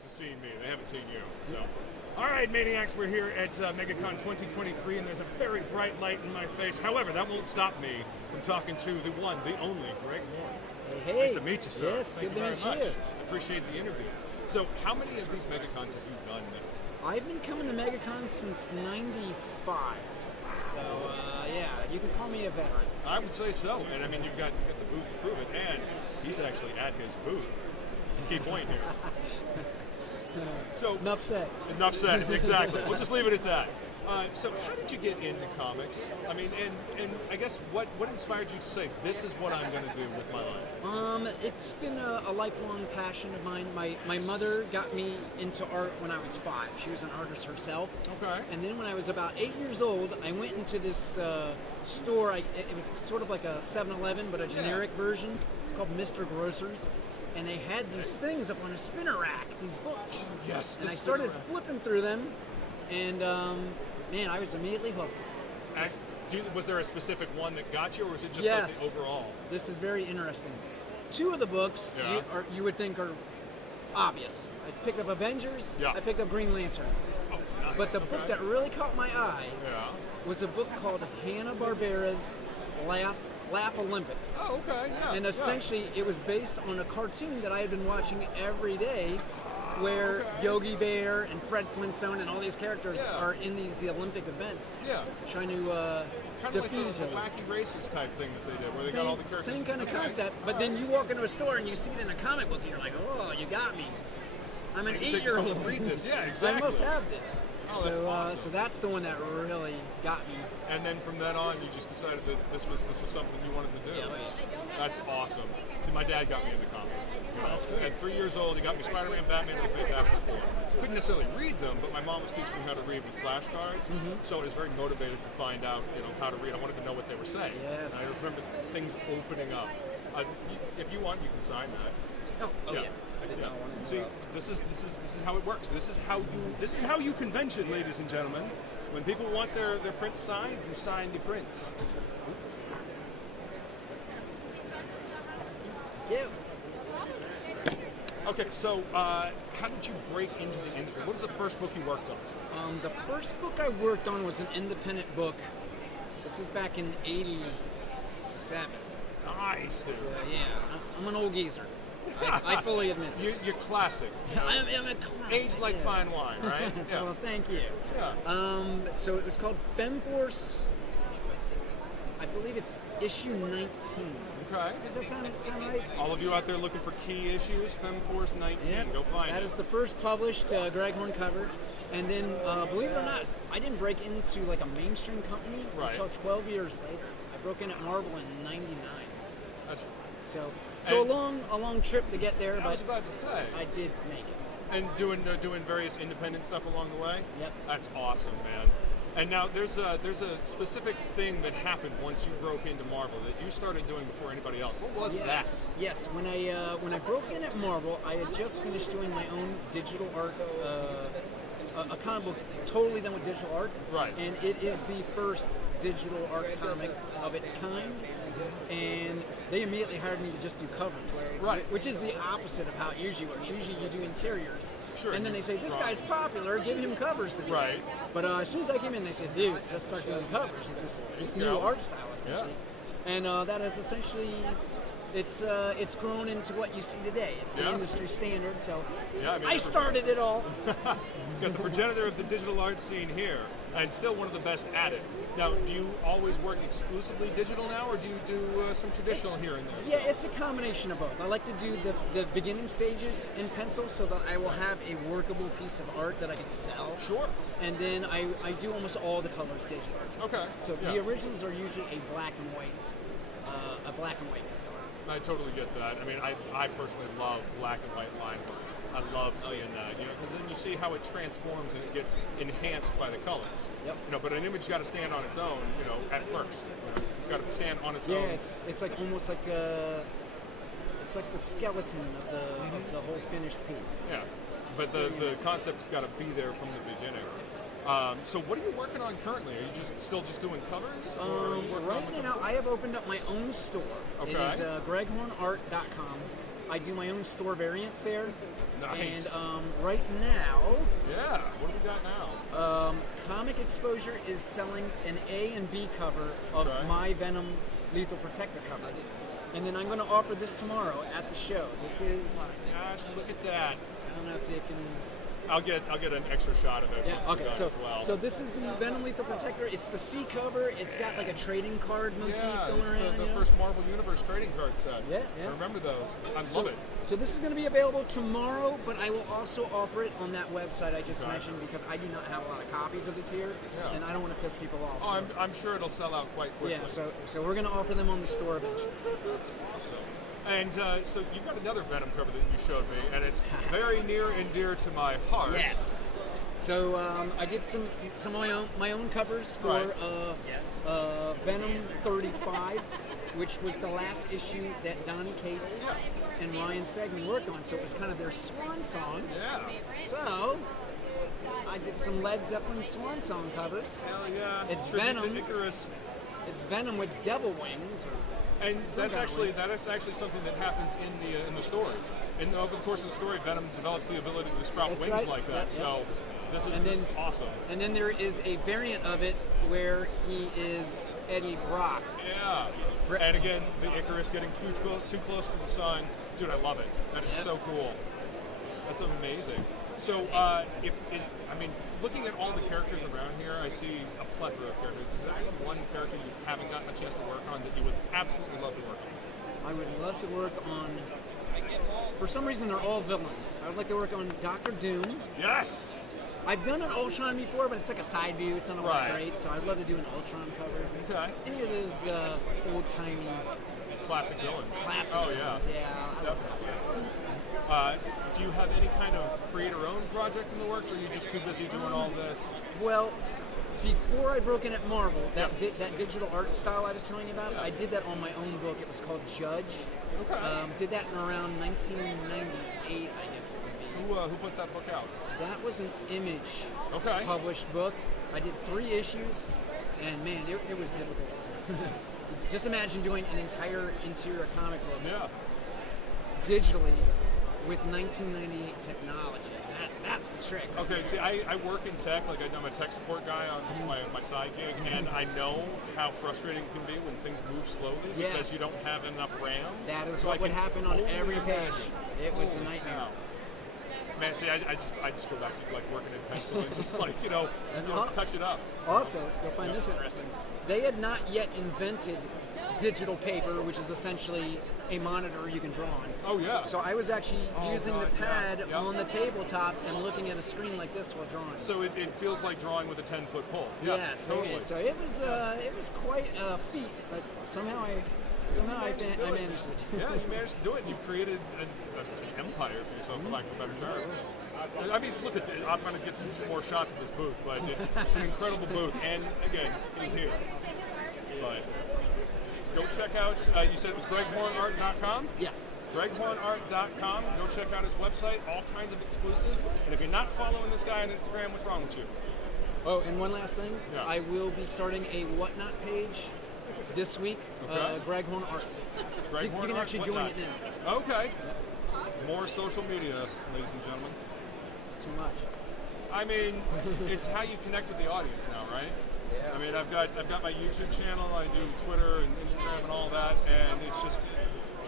audience has seen me. They haven't seen you. So, all right, Maniacs, we're here at MegaCon 2023, and there's a very bright light in my face. However, that won't stop me from talking to the one, the only, Greg Moore. Hey. Nice to meet you, sir. Yes, Thank good you to very meet much. you. I appreciate the interview. So, how many of these MegaCons have you done now? I've been coming to MegaCon since '95, so yeah, you can call me a veteran. I would say so, and I mean you've got the booth to prove it, and he's actually at his booth. Key point here. So Enough said. Enough said. Exactly. We'll just leave it at that. So how did you get into comics? I mean, and I guess what inspired you to say this is what I'm going to do with my life? It's been a lifelong passion of mine. My mother got me into art when I was 5. She was an artist herself. Okay. And then when I was about 8 years old, I went into this store. It was sort of like a 7-Eleven, but a generic version. It's called Mr. Grocer's. And they had these things up on a spinner rack, these books. Oh, yes. And I started flipping through them, and man, I was immediately hooked. Was there a specific one that got you, or was it just like the overall? This is very interesting. 2 of the books you would think are obvious. I picked up Avengers, I picked up Green Lantern. Oh, nice. But the book that really caught my eye was a book called Hanna-Barbera's Laugh Olympics. Oh, okay, yeah. And essentially, it was based on a cartoon that I had been watching every day, where Yogi Bear and Fred Flintstone and all these characters are in these Olympic events, trying to defeat like each other. The wacky racers type thing that they did, where they got all the characters. Same kind of concept, but then you walk into a store and you see it in a comic book, and you're like, oh, you got me. I'm an 8-year-old. Read this, yeah, exactly. I must have this. Oh, that's awesome. So that's the one that really got me. And then from then on, you just decided that this was something you wanted to do. Yeah. That's awesome. See, my dad got me into comics. That's great. At 3 years old, he got me Spider-Man, Batman, and the Fantastic Four. Couldn't necessarily read them, but my mom was teaching me how to read with flashcards. So I was very motivated to find out, how to read. I wanted to know what they were saying. Yes. And I just remember things opening up. If you want, you can sign that. Oh yeah. I did not want to. See, this is how it works. This is how you convention, ladies and gentlemen. When people want their prints signed, you sign the prints. Yeah. Okay, so how did you break into the industry? What was the first book you worked on? The first book I worked on was an independent book. This is back in '87. Nice, dude. So yeah, I'm an old geezer. I fully admit this. You're classic. I'm a classic. Aged like fine wine, right? Yeah. Well, thank you. Yeah. So it was called FemForce. I believe it's issue 19. Okay. Does that sound right? All of you out there looking for key issues, FemForce 19. Yep. Go find it. That is the first published Greg Horn cover. And then, believe it or not, I didn't break into like a mainstream company until 12 years later. I broke in at Marvel in '99. That's so a long trip to get there. I was about to say. I did make it. And doing various independent stuff along the way. Yep. That's awesome, man. And now there's a specific thing that happened once you broke into Marvel that you started doing before anybody else. What was that? Yes. When I broke in at Marvel, I had just finished doing my own digital art. A comic book totally done with digital art. Right. And it is the first digital art comic of its kind. And they immediately hired me to just do covers. Right. Which is the opposite of how it usually works. Usually you do interiors. Sure. And then they say, this guy's popular, give him covers to do. Right. But as soon as I came in, they said, dude, just start doing covers. Like this new art style, essentially. Yeah. And that has essentially... It's grown into what you see today. It's the industry standard. So I started it all. You got the progenitor of the digital art scene here, and still one of the best at it. Now, do you always work exclusively digital now, or do you do some traditional here and there? Yeah, it's a combination of both. I like to do the beginning stages in pencil so that I will have a workable piece of art that I can sell. Sure. And then I do almost all the colors digital. Okay. So the originals are usually a black and white piece of art. I totally get that. I mean, I personally love black and white line work. I love seeing that, because then you see how it transforms and it gets enhanced by the colors. Yep. But an image got to stand on its own, at first. It's got to stand on its own. Yeah, it's like almost like it's like the skeleton of the whole finished piece. Yeah, but the concept's got to be there from the beginning. So what are you working on currently? Are you still doing covers? Or right now, I have opened up my own store. Okay. It is greghornart.com. I do my own store variants there. Nice. And right now, Yeah. What do we got now? Comic Exposure is selling an A and B cover of Okay. my Venom Lethal Protector cover. And then I'm going to offer this tomorrow at the show. This is, Gosh, look at that. I don't know if you can... I'll get an extra shot of it. Yeah, once we're okay, done so as well. so this is the Venom Lethal Protector. It's the C cover. It's got like a trading card motif going it's around. the you know? first Marvel Universe trading card set. Yeah, yeah. I remember those. I So, love it. so this is going to be available tomorrow, but I will also offer it on that website I just Okay. mentioned because I do not have a lot of copies of this here, Yeah. and I don't want to piss people off. Oh, so- I'm sure it'll sell out quite quickly. yeah, so we're going to offer them on the store eventually. That's awesome. And so you've got another Venom cover that you showed me, and it's very near and dear to my heart. Yes. So I did some of my own covers for Right. Venom 35, which was the last issue that Donny Cates and Ryan Stegman worked on. So it was kind of their swan song. Yeah. So I did some Led Zeppelin swan song covers. Hell yeah. It's Tribute to Venom. Icarus. It's Venom with devil wings. And some that's kind of wings. something that happens in the story. Over the course of the story, Venom develops the ability to sprout That's wings right. like that. Yep, So this And is then- awesome. And then there is a variant of it where he is Eddie Brock. Yeah. And again, the Icarus getting too close to the sun. Dude, I love it. That is Yep. so cool. That's amazing. So, looking at all the characters around here, I see a plethora of characters. Is there any one character you haven't gotten a chance to work on that you would absolutely love to work on? I would love to work on. For some reason, they're all villains. I would like to work on Doctor Doom. Yes! I've done an Ultron before, but it's like a side view. It's not all that Right. great. So I'd love to do an Ultron cover. Okay. Any of those old-timey Classic villains. classic Oh, yeah. ones. Yeah, I love those. Do you have any kind of creator-owned project in the works, or are you just too busy doing all this? Well, before I broke in at Marvel, that digital art style I was telling you about, Yeah. I did that on my own book. It was called Judge. Okay. Did that in around 1998, I guess it would be. Who put that book out? That was an Image Okay. published book. I did 3 issues, and man, it was difficult. Just imagine doing an entire interior comic book Yeah. digitally with 1998 technology. That's the trick. Okay, see, I work in tech, like I'm a tech support guy on this is my side gig, and I know how frustrating it can be when things move slowly because Yes. you don't have enough RAM. That is So what I would can happen on only every page. imagine. It was a Holy nightmare. cow. Man, see, I just go back to like working in pencil and just like touch it up. Also, you'll find this interesting. They had not yet invented digital paper, which is essentially a monitor you can draw on. Oh yeah. So I was actually Oh, using God, the pad yeah. Yep. on the tabletop and looking at a screen like this while drawing. So it feels like drawing with a 10-foot pole. Yeah, so totally. so it was quite a feat, but somehow I managed it. Yeah, you managed to do it, and you've created an empire for yourself, for lack of a better term. I mean, look at this. I'm going to get some more shots of this booth, but it's an incredible booth. And again, he's here. But go check out, you said it was GregHornArt.com? Yes. GregHornArt.com. Go check out his website, all kinds of exclusives. And if you're not following this guy on Instagram, what's wrong with you? Oh, and one last thing. Yeah. I will be starting a Whatnot page this week. Okay. Greg Horn Art. Greg You can Horn Art, actually join whatnot. it now. Okay. More social media, ladies and gentlemen. Too much. I mean, it's how you connect with the audience now, right? Yeah. I mean, I've got my YouTube channel, I do Twitter and Instagram and all that, and it's just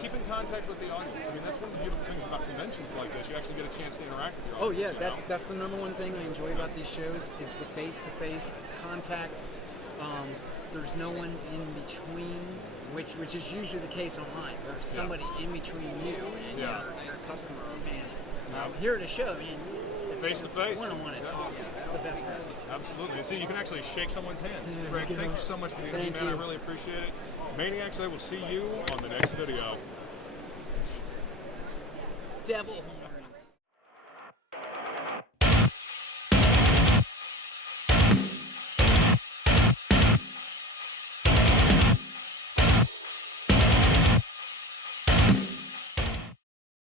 keep in contact with the audience. I mean, that's one of the beautiful things about conventions like this. You actually get a chance to interact with the Oh audience. yeah, that's the number one thing I enjoy about these shows is the face-to-face contact. There's no one in between, which is usually the case online. There's somebody in between you and your customer or fan. Here at a show, man, Face to face. one-on-one, it's awesome. It's the best thing. Absolutely. And see, you can actually shake someone's hand. Greg, thank you so much for being here, Thank man. I you. really appreciate it. Maniacs, I will see you on the next video. Devil horn.